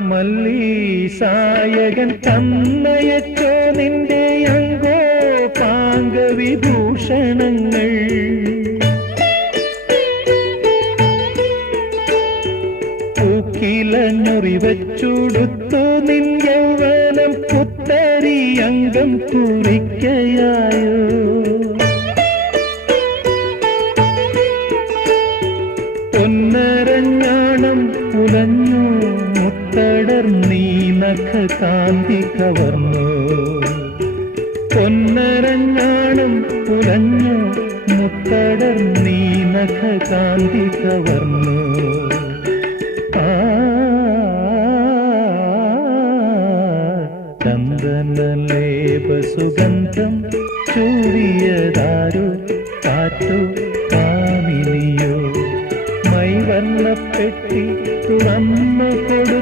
മല്ലീസായകൻ തന്നയച്ചോ നിന്റെ അങ്കോ പാംഗവിഭൂഷണങ്ങൾ. പൂക്കിലഞ്ഞുറിവച്ചുടുത്തു നിൻ യൗവനം പുത്തരി അംഗം കുറിക്കയായോ. പൊന്നരഞ്ഞാണം പുലഞ്ഞു മുത്തടർന്നീ നഖകാന്തി കവർന്നു. പൊന്നരഞ്ഞാണം പുലഞ്ഞു മുത്തടർന്നീ നഖകാന്തി കവർന്നു. ചന്ദനലേപസുഗന്ധം ചൂടിയതാരോ കാറ്റോ കാമിനിയോ. മൈവർണ്ണപ്പെട്ടി തുറന്നു കൊടുത്തു